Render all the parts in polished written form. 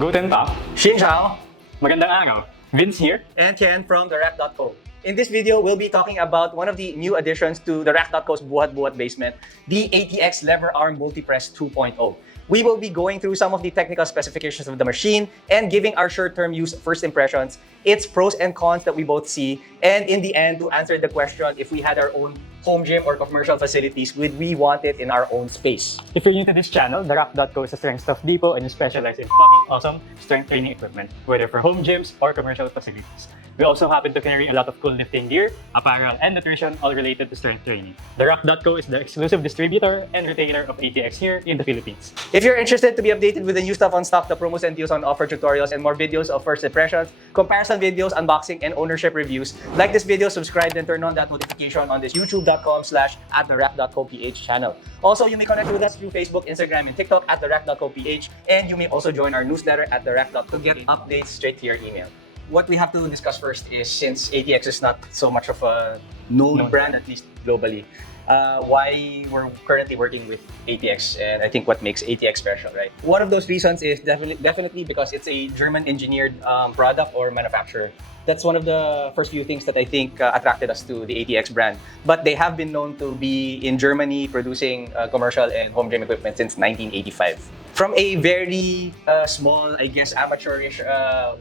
Guten Tag. Xin chào. Magandang araw. Vince here. And Ken from the Rack.co. In this video, we'll be talking about one of the new additions to the Rack.co's Buhat Buhat Basement, the ATX Lever Arm Multipress 2.0. We will be going through some of the technical specifications of the machine and giving our short-term use first impressions, its pros and cons that we both see, and in the end, to answer the question if we had our own home gym or commercial facilities, would we want it in our own space? If you're new to this channel, the Rack.co is a strength stuff depot and we specialize in fucking awesome strength training equipment, whether for home gyms or commercial facilities. We also happen to carry a lot of cool lifting gear, apparel, and nutrition, all related to strength training. The Rack.co is the exclusive distributor and retailer of ATX here in the Philippines. If you're interested to be updated with the new stuff on stock, the promos and deals on offer, tutorials, and more videos of first impressions, comparison videos, unboxing, and ownership reviews, like this video, subscribe, and turn on that notification on this youtube.com/@therack.co.ph channel. Also, you may connect with us through Facebook, Instagram, and TikTok at therack.co.ph, and you may also join our newsletter at therack.co to get updates straight to your email. What we have to discuss first is, since ATX is not so much of a known brand, at least globally, why we're currently working with ATX, and I think what makes ATX special, right? One of those reasons is definitely because it's a German-engineered product or manufacturer. That's one of the first few things that I think attracted us to the ATX brand. But they have been known to be in Germany producing commercial and home gym equipment since 1985. From a very small, I guess, amateurish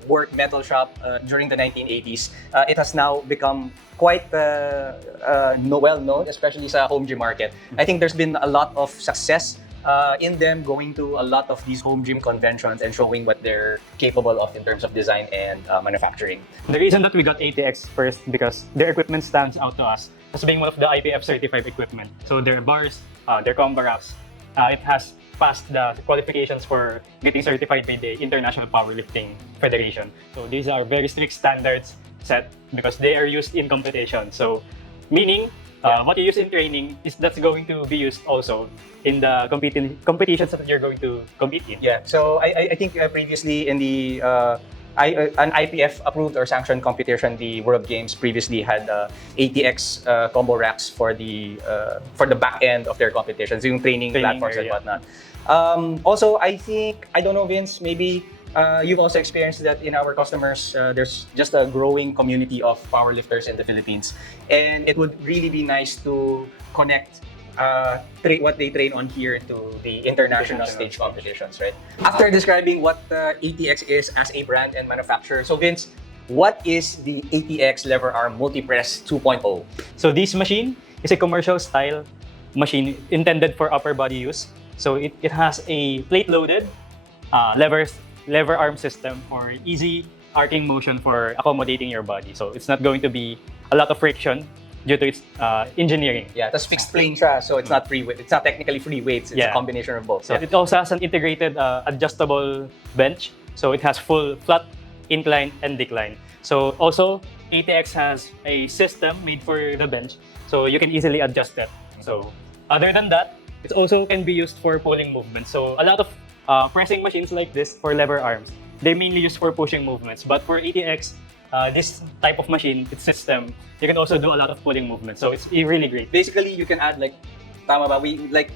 work metal shop during the 1980s, it has now become quite well known, especially sa home gym market. I think there's been a lot of success in them going to a lot of these home gym conventions and showing what they're capable of in terms of design and manufacturing. The reason that we got ATX first because their equipment stands out to us as being one of the IPF certified equipment. So their bars, their combo racks, it has passed the qualifications for getting certified by the International Powerlifting Federation. So these are very strict standards set because they are used in competition. So meaning what you use in training is that's going to be used also in the competitions that you're going to compete in. Yeah, so I think previously in the an IPF approved or sanctioned competition, the World Games previously had ATX combo racks for the back end of their competitions, yung training platforms and whatnot. Also, I think, I don't know, Vince, maybe you've also experienced that in our customers, there's just a growing community of powerlifters in the Philippines. And it would really be nice to connect what they train on here to the international stage competitions, right? After describing what ATX is as a brand and manufacturer, so Vince, what is the ATX Lever Arm Multipress 2.0? So this machine is a commercial style machine intended for upper body use. So it has a plate-loaded lever arm system for easy arcing motion for accommodating your body. So it's not going to be a lot of friction due to its engineering. Yeah, that's fixed plane siya, so it's not free weight. It's not technically free weights. It's a combination of both. So it also has an integrated adjustable bench. So it has full flat, incline, and decline. So also ATX has a system made for the bench, so you can easily adjust that. So other than that, it also can be used for pulling movements. So a lot of pressing machines like this for lever arms, they mainly used for pushing movements. But for ATX, this type of machine, its system, you can also do a lot of pulling movements. So it's really great. Basically, you can add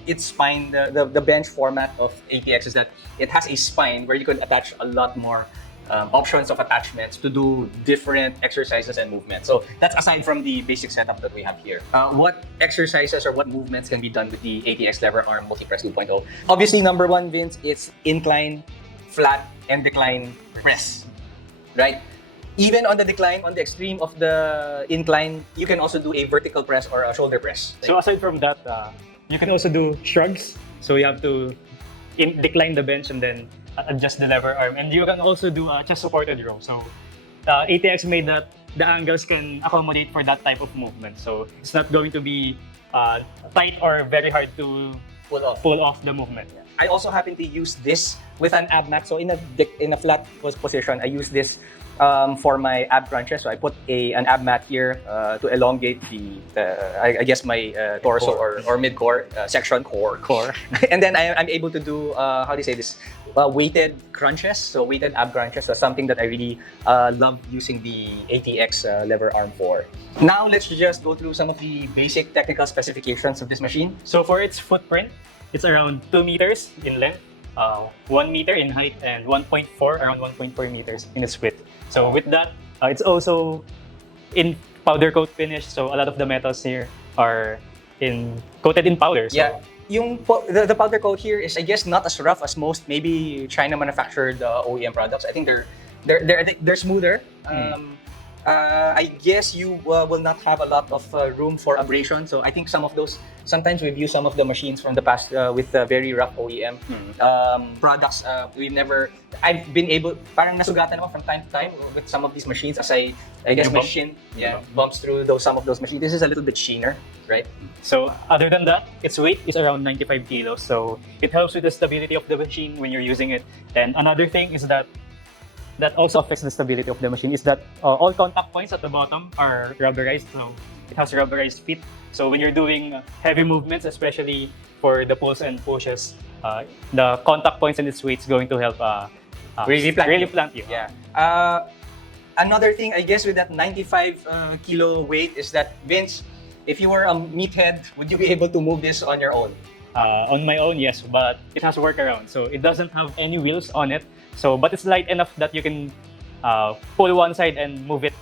its spine. The bench format of ATX is that it has a spine where you can attach a lot more options of attachments to do different exercises and movements. So that's aside from the basic setup that we have here. What exercises or what movements can be done with the ATX Lever Arm Multipress 2.0? Obviously, number one, Vince, it's incline, flat, and decline press, right? Even on the decline, on the extreme of the incline, you can also do a vertical press or a shoulder press. So aside from that, you can also do shrugs. So you have to decline the bench and then adjust the lever arm. And you can also do a chest supported row. So ATX made that the angles can accommodate for that type of movement. So it's not going to be tight or very hard to pull off the movement. I also happen to use this with an ab mat. So in a flat position, I use this for my ab crunches. So I put an ab mat here to elongate I guess my torso or mid-core section core. And then I'm able to do how do you say this, weighted crunches. So weighted ab crunches was something that I really love using the ATX lever arm for. Now let's just go through some of the basic technical specifications of this machine. So for its footprint, it's around 2 meters in length, 1 meter in height and 1.4, around 1.4 meters in its width. So with that, it's also in powder coat finish. So a lot of the metals here are coated in powder. So Yeah. The powder coat here is, I guess, not as rough as most maybe China manufactured OEM products. I think they're smoother. I guess you will not have a lot of room for abrasion. So I think sometimes we've used some of the machines from the past with very rough OEM products. I've been able, parang nasugatan ako from time to time with some of these machines as I guess You my bump? shin bumps through some of those machines. This is a little bit sheener, right? So other than that, its weight is around 95 kilos. So it helps with the stability of the machine when you're using it. And another thing is that also affects the stability of the machine is that all contact points at the bottom are rubberized. So it has rubberized feet. So when you're doing heavy movements, especially for the pulls and pushes, the contact points and its weight is going to help Really plant you. Yeah. Another thing, I guess, with that 95 kilo weight is that, Vince, if you were a meathead, would you be able to move this on your own? On my own, yes, but it has workaround. So it doesn't have any wheels on it. So, but it's light enough that you can pull one side and move it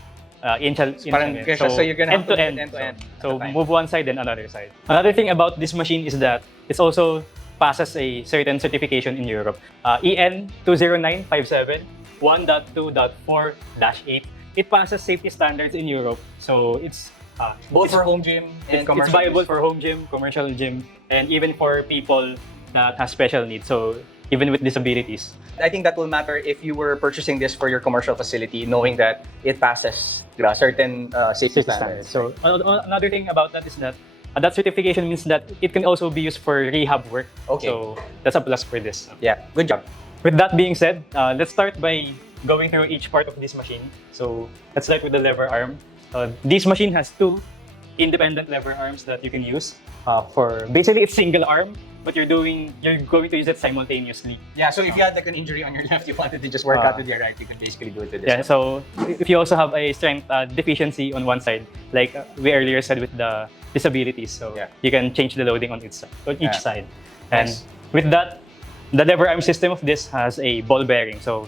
inch. Parang so you're gonna have to end end to end. So move one side then another side. Another thing about this machine is that it's also passes a certain certification in Europe. EN 20957 1.2.4-8. It passes safety standards in Europe. So it's both for home gym and commercial. It's viable for home gym, commercial gym, and even for people that have special needs. So even with disabilities. I think that will matter if you were purchasing this for your commercial facility, knowing that it passes certain safety standards. So another thing about that is that that certification means that it can also be used for rehab work. Okay. So that's a plus for this. Yeah, good job. With that being said, let's start by going through each part of this machine. So let's start with the lever arm. This machine has two independent lever arms that you can use for basically it's single arm, but you're going to use it simultaneously. Yeah, so if you had like an injury on your left, you wanted to just work out with your right, you can basically do it with this. Yeah, so if you also have a strength deficiency on one side, like we earlier said with the disabilities, so you can change the loading on each side. And Nice. with that, the lever arm system of this has a ball bearing. So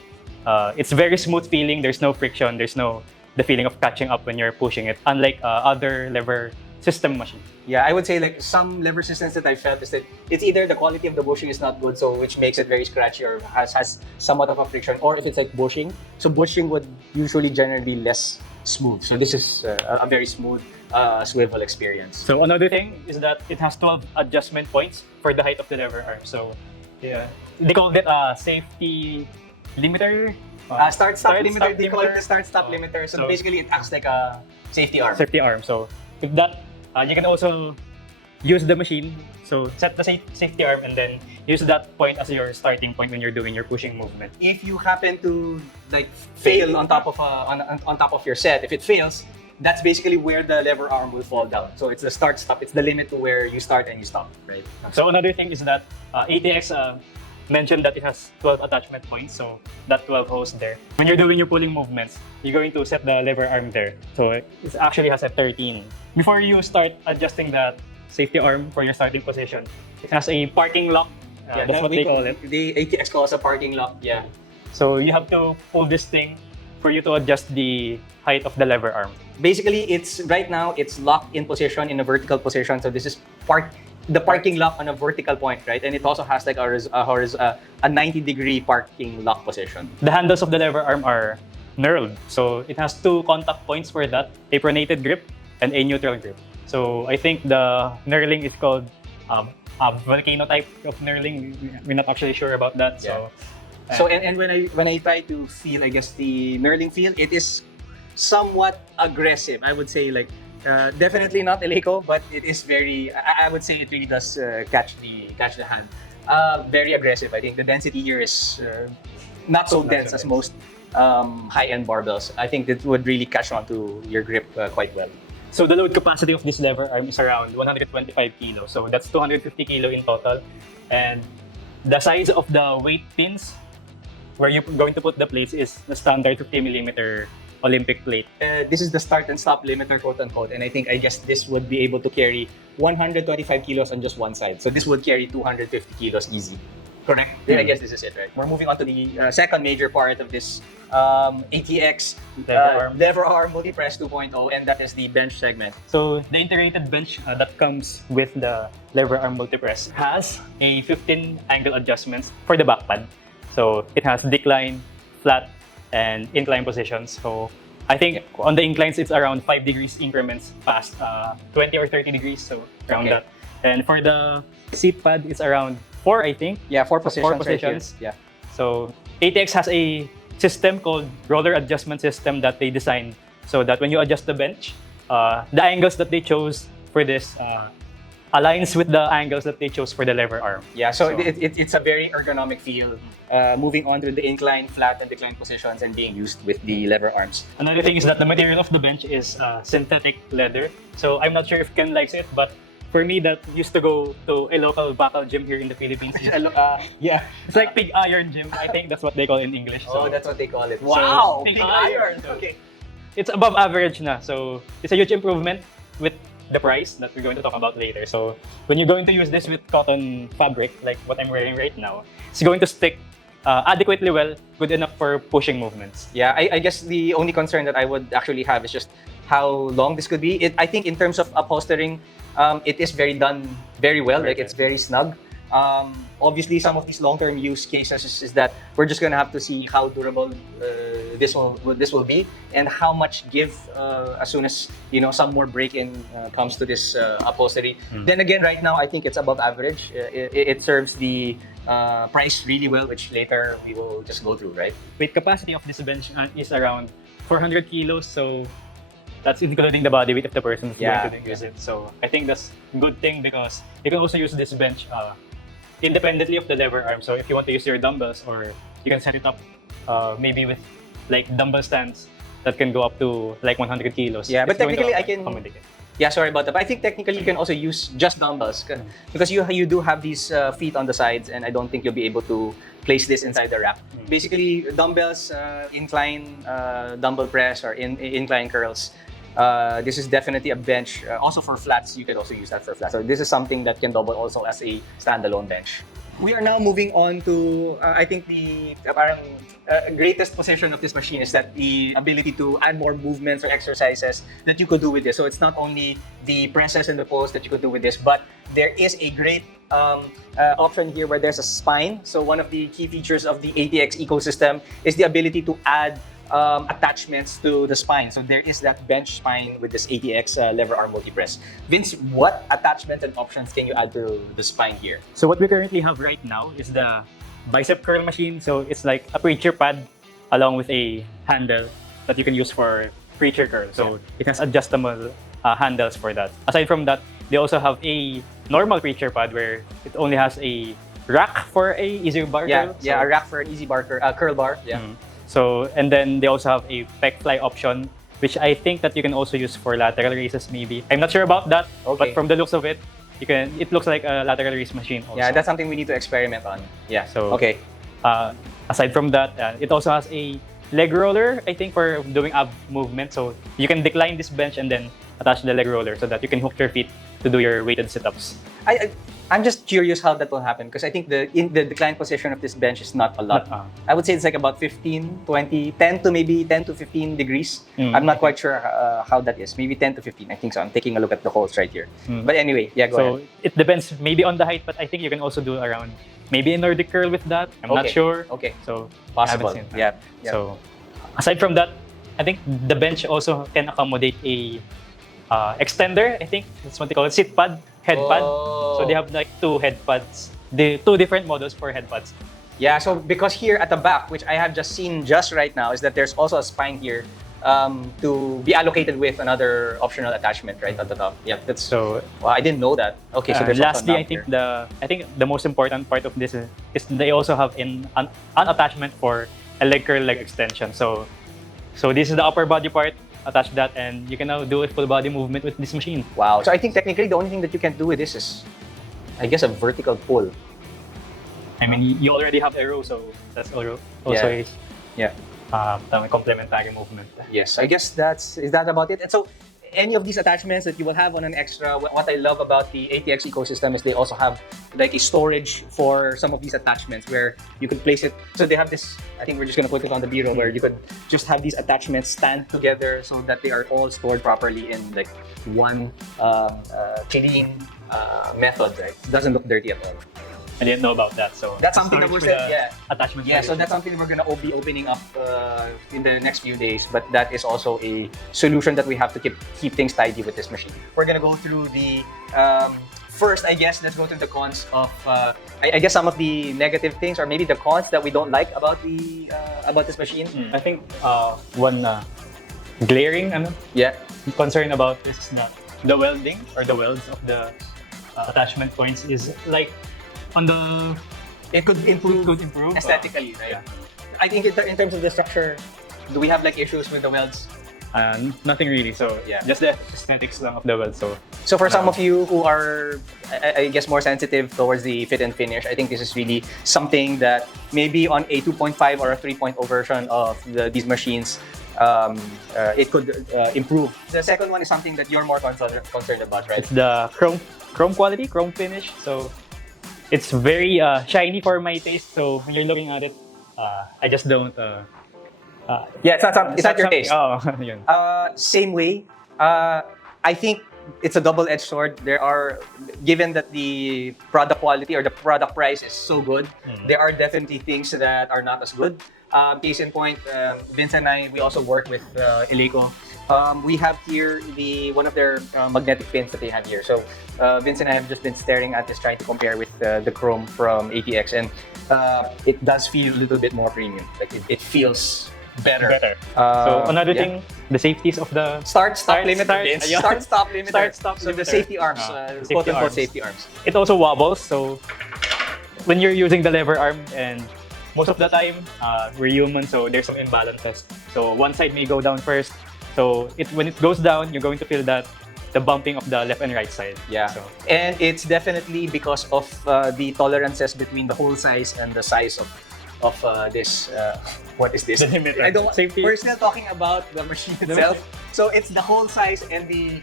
it's very smooth feeling. There's no friction. There's no the feeling of catching up when you're pushing it, unlike other lever system machines. Yeah, I would say like some lever systems that I felt is that it's either the quality of the bushing is not good, so which makes it very scratchy or has somewhat of a friction, or if it's like bushing, so bushing would usually generally less smooth. So this is a very smooth swivel experience. So another thing is that it has 12 adjustment points for the height of the lever arm. So yeah, they called it a safety limiter. Start-stop limiter. They call it the start-stop limiter. So basically, it acts like a safety arm. Safety arm. So with that, you can also use the machine. So set the safety arm and then use that point as your starting point when you're doing your pushing movement. If you happen to like fail on top of on top of your set, if it fails, that's basically where the lever arm will fall down. So it's the start-stop. It's the limit to where you start and you stop, right? So another thing is that ATX mentioned that it has 12 attachment points, so that 12 holes there. When you're doing your pulling movements, you're going to set the lever arm there. So it actually has a 13. Before you start adjusting that safety arm for your starting position, it has a parking lock. That's what they call it. The ATX calls a parking lock. Yeah. So you have to pull this thing for you to adjust the height of the lever arm. Basically, right now it's locked in position in a vertical position. So this is the parking lock on a vertical point, right? And it also has like a 90-degree parking lock position. The handles of the lever arm are knurled. So it has two contact points for that, a pronated grip and a neutral grip. So I think the knurling is called a volcano type of knurling. We're not actually sure about that. Yeah. So and when I try to feel, I guess, the knurling feel, it is somewhat aggressive. I would say like definitely not Eleiko, but it is very. I would say it really does catch the hand. Very aggressive. I think the density here is not so dense as most high-end barbells. I think it would really catch on to your grip quite well. So the load capacity of this lever arm is around 125 kilos. So that's 250 kilo in total. And the size of the weight pins where you're going to put the plates is the standard 50 millimeter Olympic plate. This is the start and stop limiter, quote unquote, and I guess this would be able to carry 125 kilos on just one side. So this would carry 250 kilos easy. Correct. Then I guess this is it, right? We're moving on to the second major part of this ATX lever arm multi-press 2.0, and that is the bench segment. So the integrated bench that comes with the lever arm multi-press has a 15 angle adjustments for the back pad. So it has decline, flat, and incline positions. So I think on the inclines, it's around 5 degrees increments past 20 or 30 degrees, so around that. And for the seat pad, it's around 4, I think. Yeah, 4 positions. 4 positions. Right here. So ATX has a system called roller adjustment system that they designed so that when you adjust the bench, the angles that they chose for this aligns with the angles that they chose for the lever arm. Yeah, so it's a very ergonomic feel, moving on to the incline, flat, and decline positions and being used with the lever arms. Another thing is that the material of the bench is synthetic leather. So I'm not sure if Ken likes it, but for me, that used to go to a local bakal gym here in the Philippines. Yeah. It's like pig iron gym. I think that's what they call it in English. Oh, that's what they call it. So, Wow! pig Pig iron. iron! Okay. It's above average na. So it's a huge improvement with the price that we're going to talk about later. So when you're going to use this with cotton fabric, like what I'm wearing right now, it's going to stick adequately well, good enough for pushing movements. Yeah, I guess the only concern that I would actually have is just how long this could be. I think in terms of upholstering, it is done very well. Like it's very snug. Obviously, some of these long-term use cases is that we're just gonna have to see how durable this will be and how much give as soon as some more break-in comes to this upholstery. Then again, right now I think it's above average. It serves the price really well, which later we will just go through, right? Weight capacity of this bench is around 400 kilos. So that's including the body weight of the person who's going to use it. So I think that's a good thing because you can also use this bench independently of the lever arm. So if you want to use your dumbbells, or you can set it up maybe with like dumbbell stands that can go up to like 100 kilos. Yeah, but technically I can accommodate it. Yeah, sorry about that. But I think technically you can also use just dumbbells because you do have these feet on the sides, and I don't think you'll be able to place this inside the rack. Basically, dumbbells, incline dumbbell press, or incline curls. This is definitely a bench. Also for flats, you can also use that for flats. So this is something that can double also as a standalone bench. We are now moving on to, I think the greatest position of this machine is that the ability to add more movements or exercises that you could do with this. So it's not only the presses and the pulls that you could do with this, but there is a great option here where there's a spine. So one of the key features of the ATX ecosystem is the ability to add attachments to the spine. So there is that bench spine with this ATX lever arm multi-press. Vince, what attachments and options can you add to the spine here? So what we currently have right now is the bicep curl machine. So it's like a preacher pad along with a handle that you can use for preacher curl. So it has adjustable handles for that. Aside from that, they also have a normal preacher pad where it only has a rack for a easy bar curl. A rack for an easy bar curl bar. Yeah. So, and then they also have a pec fly option, which I think that you can also use for lateral raises maybe. I'm not sure about that, but from the looks of it, it looks like a lateral raise machine also. Yeah, that's something we need to experiment on. Yeah, so aside from that, it also has a leg roller, I think, for doing ab movement. So you can decline this bench and then attach the leg roller so that you can hook your feet to do your weighted sit-ups. I'm just curious how that will happen because I think the decline position of this bench is not a lot. I would say it's like about 15, 20, 10 to 15 degrees. I'm not quite sure how that is. Maybe 10 to 15. I think so. I'm taking a look at the holes right here. But anyway, go ahead. So it depends maybe on the height, but I think you can also do around maybe a Nordic curl with that. I'm not sure. Okay. So possible. Yeah. So aside from that, I think the bench also can accommodate a extender. I think that's what they call it, sit pad, head pad. So they have like two head pads, two different models for head pads. Yeah, so because here at the back, which I have just seen just right now, is that there's also a spine here to be allocated with another optional attachment right at the top. Yeah, that's so. Well, I didn't know that. Okay, so there's lastly, I think the most important part of this is they also have an attachment for a leg curl, leg extension. So this is the upper body part. Attach that, and you can now do a full body movement with this machine. Wow. So I think technically the only thing that you can do with this is, I guess, a vertical pull. I mean, you already have a row, so that's also a complementary movement. Yes, I guess is that about it? And so any of these attachments that you will have on an extra, what I love about the ATX ecosystem is they also have like a storage for some of these attachments where you could place it. So they have this, I think we're just going to put it on the bureau where you could just have these attachments stand together so that they are all stored properly in like one clean method, right? It doesn't look dirty at all. I didn't know about that. So That's something that storage we're with saying, the attachment. Yeah, so that's something we're gonna be opening up in the next few days. But that is also a solution that we have to keep things tidy with this machine. We're gonna go through the first, I guess. Let's go through the cons of I guess some of the negative things or maybe the cons that we don't like about this machine. I think one glaring Yeah. concern about this is that the welding or the welds of the attachment points is like on the It could improve, aesthetically, right? I think in terms of the structure, do we have like issues with the welds? Nothing really. So Yeah. just the aesthetics lang of the weld. So for some of you who are, I guess, more sensitive towards the fit and finish, I think this is really something that maybe on a 2.5 or a 3.0 version of these machines, it could improve. The second one is something that you're more concerned about, right? it's the chrome quality, chrome finish. So it's very shiny for my taste. So when you're looking at it, I just don't. Yeah, it's not your taste. Oh, yun. Same way. I think it's a double-edged sword. There are, given that the product quality or the product price is so good, there are definitely things that are not as good. Case in point, Vince and I, we also work with Eleco. We have here one of their magnetic pins that they have here. So Vince and I have just been staring at this, trying to compare with the chrome from ATX, and it does feel a little bit more premium. Like it feels better. So another thing, the safeties of the Start-stop limiter. ayun. Start-stop limiter. Start-stop So the limiter. safety arms, Safety quote-unquote arms. safety arms. It also wobbles. So when you're using the lever arm, and most of the time we're human, so there's some imbalances. So one side may go down first. So when it goes down, you're going to feel that the bumping of the left and right side. Yeah, So and it's definitely because of the tolerances between the hole size and the size of this. What is this? The limiter. I don't. Safety. We're still talking about the machine itself. So it's the hole size and the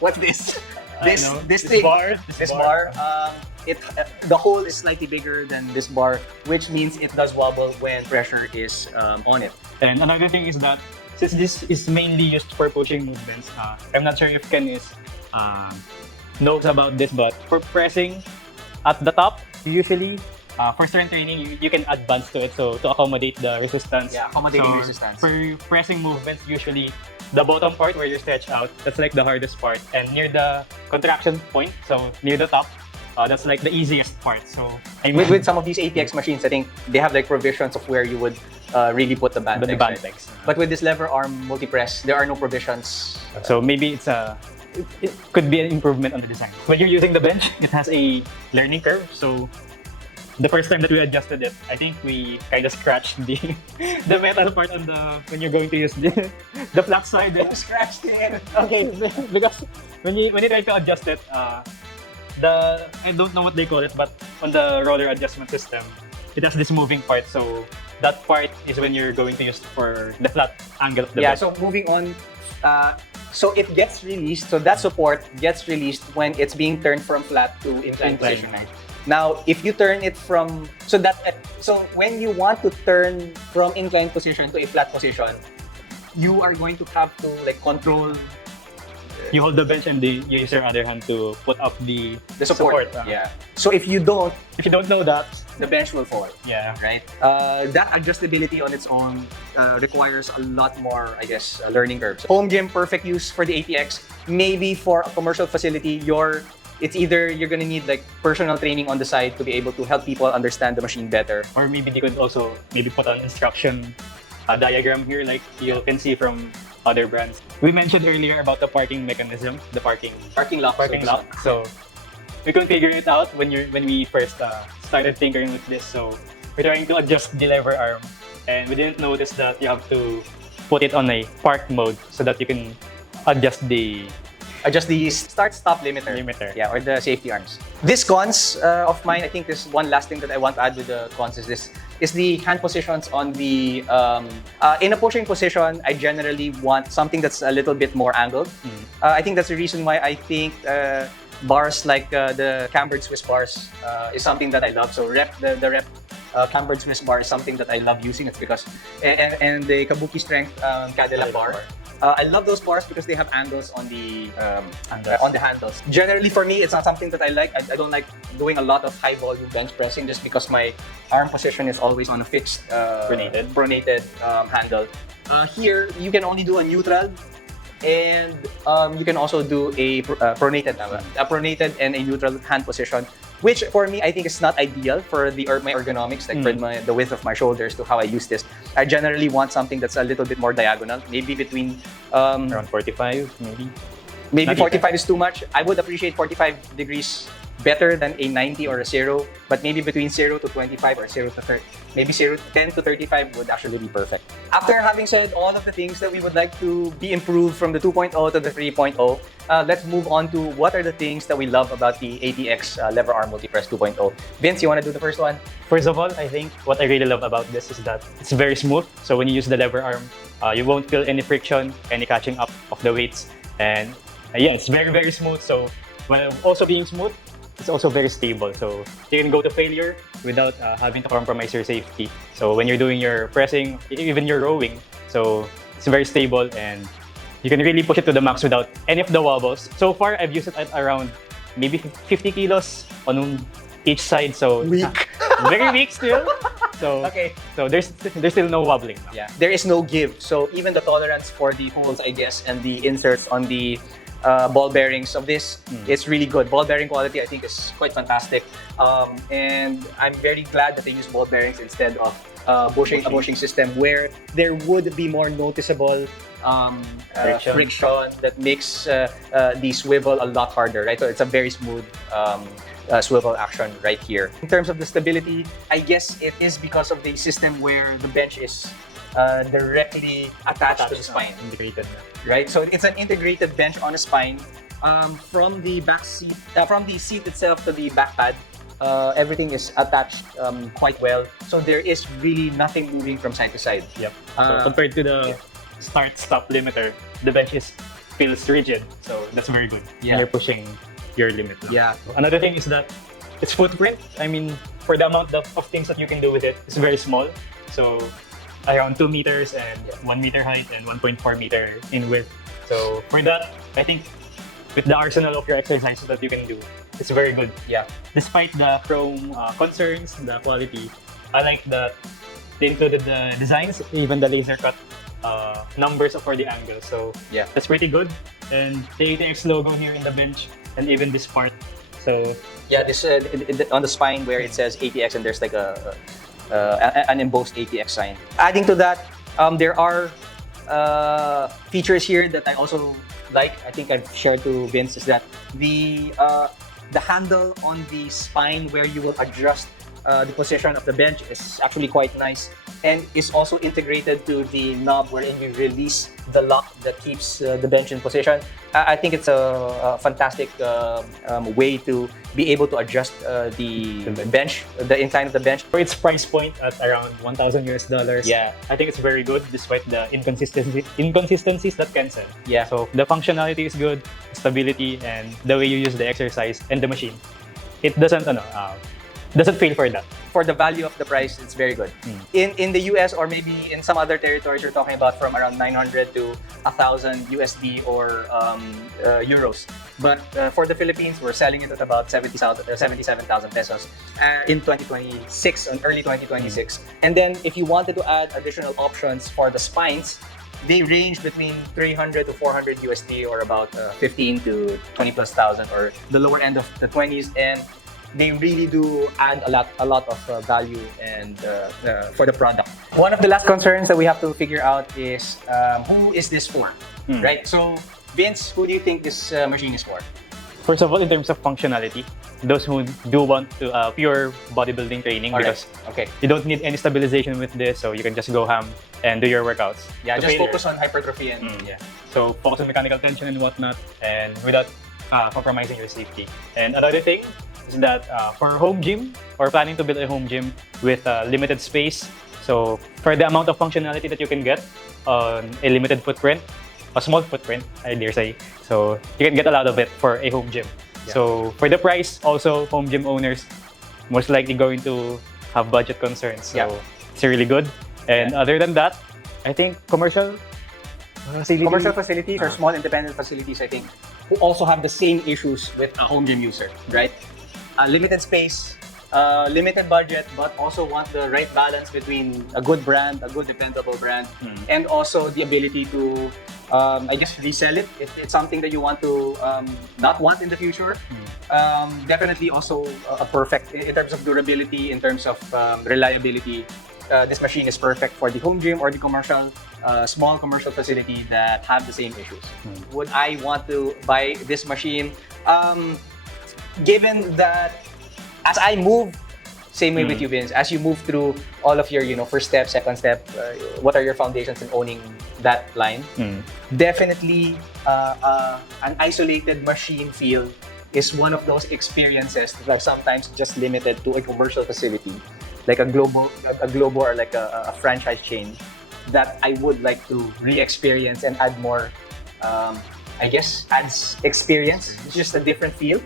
what's this? This thing. This bar. The hole is slightly bigger than this bar, which means it does wobble when pressure is on it. And another thing is that since this is mainly used for pushing movements, I'm not sure if Ken knows about this, but for pressing at the top, usually for certain training, you can add bands to it, so to accommodate the resistance. Yeah, accommodating So resistance. For pressing movements, usually the bottom part where you stretch out, that's like the hardest part, and near the contraction point, so near the top, that's like the easiest part. So I mean, With some of these ATX machines, I think they have like provisions of where you would really put the band. the band pegs. But with this lever arm multi-press, there are no provisions. So maybe it could be an improvement on the design. When you're using the bench, it has a learning curve. So the first time that we adjusted it, I think we kind of scratched the metal part on when you're going to use the flat side. Scratched it. Okay, because when you try to adjust it, I don't know what they call it, but on the roller adjustment system, it has this moving part. So that part is when you're going to use for the flat angle of the bench. So moving on, so it gets released. So that support gets released when it's being turned from flat to inclined position. Right? Now, if you turn it from so when you want to turn from inclined position to a flat position, you are going to have to like control. You hold the bench and you use your other hand to put up the support. Yeah. So if you don't know that, the bench will fall. yeah. Right? That adjustability on its own requires a lot more, I guess, learning curves. Home gym, perfect use for the ATX. Maybe for a commercial facility, it's either you're gonna need like personal training on the side to be able to help people understand the machine better. Or maybe they could also put an instruction diagram here, like you can see from other brands. We mentioned earlier about the parking mechanism, the parking Parking lock. So we couldn't figure it out when we first started tinkering with this. So we're trying to adjust the lever arm, and we didn't notice that you have to put it on a park mode so that you can adjust the adjust the start-stop limiter. Yeah, or the safety arms. This cons of mine, I think this one last thing that I want to add with the cons is this, is the hand positions on the, in a pushing position, I generally want something that's a little bit more angled. I think that's the reason why I think bars like the cambered Swiss bars is something that I love. So the rep cambered Swiss bar is something that I love using. It's because, and the Kabuki Strength Cadillac bar. I love those bars because they have angles on the handles. Generally, for me, it's not something that I like. I don't like doing a lot of high volume bench pressing just because my arm position is always on a fixed pronated handle. Here, you can only do a neutral, and you can also do a pronated and a neutral hand position, which for me I think is not ideal for my ergonomics, like for the width of my shoulders to how I use this. I generally want something that's a little bit more diagonal, maybe between around 45, maybe. Maybe 45 is too much. I would appreciate 45 degrees better than a 90 or a 0, but maybe between 0 to 25 or 0 to 30, maybe 10 to 35 would actually be perfect. After having said all of the things that we would like to be improved from the 2.0 to the 3.0, let's move on to what are the things that we love about the ATX lever arm multi-press 2.0. Vince, you want to do the first one? First of all, I think what I really love about this is that it's very smooth. So when you use the lever arm, you won't feel any friction, any catching up of the weights. And yeah, it's very, very smooth. So while also being smooth, it's also very stable. So you can go to failure without having to compromise your safety. So when you're doing your pressing, even your rowing, so it's very stable and you can really push it to the max without any of the wobbles. So far, I've used it at around maybe 50 kilos on each side. So Weak. Very weak still. So Okay. So there's still no wobbling. Yeah, there is no give. So even the tolerance for the holes, I guess, and the inserts on the ball bearings of this, it's really good. Ball bearing quality, I think, is quite fantastic. And I'm very glad that they use ball bearings instead of a bushing system where there would be more noticeable friction that makes the swivel a lot harder, right? So it's a very smooth swivel action right here. In terms of the stability, I guess it is because of the system where the bench is directly attached to the spine. Integrated. Right? So it's an integrated bench on a spine. From the back seat, from the seat itself to the back pad, everything is attached quite well. So there is really nothing moving from side to side. Yep. So compared to the start-stop limiter, the bench feels rigid. So that's very good when you're pushing your limit. Yeah. So another thing is that its footprint, I mean, for the amount of things that you can do with it, it's very small. So around 2 meters and 1 meter height and 1.4 meter in width. So for that, I think with the arsenal of your exercises that you can do, it's very good. Yeah. Despite the chrome concerns, the quality, I like that they included the designs, even the laser cut numbers for the angle. So yeah, that's pretty good. And the ATX logo here in the bench and even this part. So yeah, this on the spine where it says ATX and there's like an embossed ATX sign. Adding to that, there are features here that I also like. I think I've shared to Vince is that the handle on the spine where you will adjust the position of the bench is actually quite nice and is also integrated to the knob wherein you release the lock that keeps the bench in position. I think it's a fantastic way to be able to adjust the bench, the incline of the bench. For its price point at around $1,000, yeah, I think it's very good despite the inconsistencies that can sell. Yeah. So the functionality is good, stability, and the way you use the exercise and the machine, it doesn't fail for that. For the value of the price, it's very good. In the US or maybe in some other territories, you're talking about from around 900 to 1,000 USD or euros. But for the Philippines, we're selling it at about 77,000 pesos in 2026, on early 2026. And then if you wanted to add additional options for the spines, they range between 300 to 400 USD or about 15 to 20 plus thousand, or the lower end of the 20s. And they really do add a lot of value and for the product. One of the last concerns that we have to figure out is who is this for, right? So Vince, who do you think this machine is for? First of all, in terms of functionality, those who do want to pure bodybuilding training, Alright. because Okay. you don't need any stabilization with this, so you can just go ham and do your workouts. Yeah, To just failure. focus on hypertrophy and yeah. So focus on mechanical tension and whatnot, and without compromising your safety. And another thing is that for home gym or planning to build a home gym with limited space, so for the amount of functionality that you can get on a limited footprint, a small footprint, I dare say, so you can get a lot of it for a home gym. Yeah. So for the price, also home gym owners most likely going to have budget concerns. So Yeah. it's really good. And other than that, I think commercial Commercial facilities or small independent facilities, I think, who also have the same issues with a home gym user, right? Limited space, limited budget, but also want the right balance between a good brand, a good dependable brand, and also the ability to, I guess, resell it if it's something that you want to not want in the future. Definitely also a perfect in terms of durability, in terms of reliability. This machine is perfect for the home gym or the commercial, small commercial facility that have the same issues. Would I want to buy this machine? Given that as I move, same way with you, Vince, as you move through all of your, first step, second step, what are your foundations in owning that line? Definitely, an isolated machine feel is one of those experiences that are sometimes just limited to a commercial facility, like a global or like a franchise chain, that I would like to re-experience and add more. I guess adds experience. It's just a different feel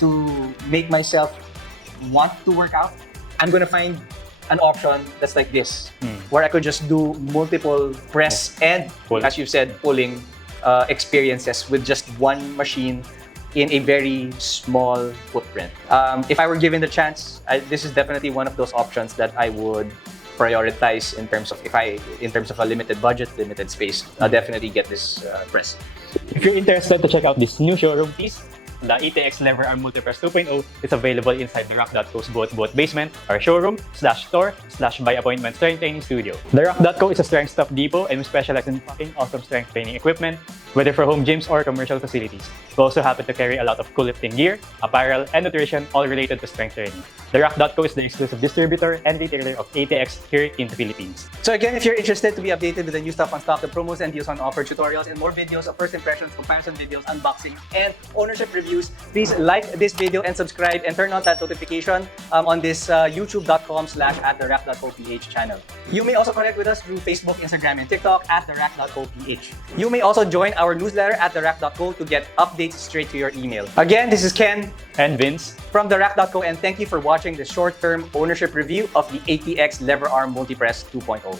to make myself want to work out. I'm gonna find an option that's like this, where I could just do multiple press and, as you said, pulling experiences with just one machine in a very small footprint. If I were given the chance, this is definitely one of those options that I would prioritize in terms of a limited budget, limited space. I'll definitely get this press. If you're interested to check out this new showroom piece, the ATX Lever Arm Multipress 2.0 is available inside the Rock.co's Buhat Buhat Basement, our showroom/store/by appointment strength training studio. The Rock.co is a strength stuff depot, and we specialize in fucking awesome strength training equipment, whether for home gyms or commercial facilities. We also happen to carry a lot of cool lifting gear, apparel, and nutrition, all related to strength training. The Rock.co is the exclusive distributor and retailer of ATX here in the Philippines. So again, if you're interested to be updated with the new stuff on stock, the promos and deals on offer, tutorials, and more videos of first impressions, comparison videos, unboxing, and ownership reviews, please like this video and subscribe and turn on that notification on this youtube.com/@therack.co.ph channel. You may also connect with us through Facebook, Instagram, and TikTok @therack.co.ph. You may also join our newsletter at therack.co to get updates straight to your email. Again, this is Ken And Vince, from therack.co, and thank you for watching the short-term ownership review of the ATX Lever Arm Multipress 2.0.